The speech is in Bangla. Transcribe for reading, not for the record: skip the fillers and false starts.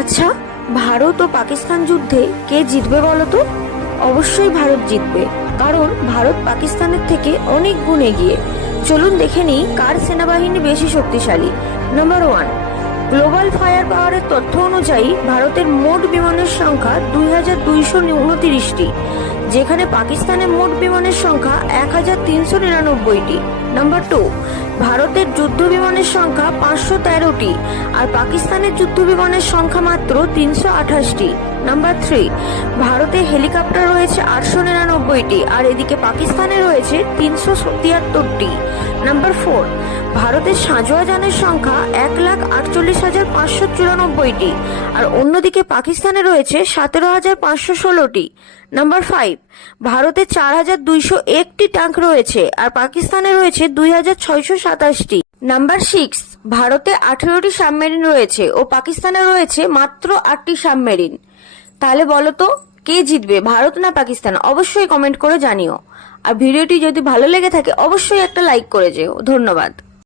আচ্ছা, ভারত ও পাকিস্তান যুদ্ধে কে জিতবে বলো তো? অবশ্যই ভারত জিতবে, কারণ ভারত পাকিস্তানের থেকে অনেক গুণ এগিয়ে। চলুন দেখে নিই কার সেনাবাহিনী বেশি শক্তিশালী। নাম্বার 1, গ্লোবাল ফায়ার পাওয়ারের তথ্য অনুযায়ী ভারতের মোট বিমানের সংখ্যা 2229টি, যেখানে পাকিস্তানের মোট বিমানের সংখ্যা 1399টি। নাম্বার 2, ভারতের যুদ্ধ বিমানের সংখ্যা 513টি আর পাকিস্তানের যুদ্ধ বিমানের সংখ্যা মাত্র 328টি। নাম্বার 3, ভারতে হেলিকপ্টার রয়েছে 899টি আর এদিকে পাকিস্তানে রয়েছে 373টি। নাম্বার 4, ভারতের সাঁজোয়া যানের সংখ্যা 1,48,594টি আর অন্যদিকে পাকিস্তানে রয়েছে 17,516টি। নাম্বার 5, ভারতে 4,201টি ট্যাঙ্ক রয়েছে আর পাকিস্তানে রয়েছে 2,627টি। নাম্বার 6, ভারতে 18টি সাবমেরিন রয়েছে ও পাকিস্তানে রয়েছে মাত্র 8টি সাবমেরিন। তাহলে বলো তো কে জিতবে, ভারত না পাকিস্তান? অবশ্যই কমেন্ট করে জানিও। আর ভিডিওটি যদি ভালো লেগে থাকে অবশ্যই একটা লাইক করে যেও। ধন্যবাদ।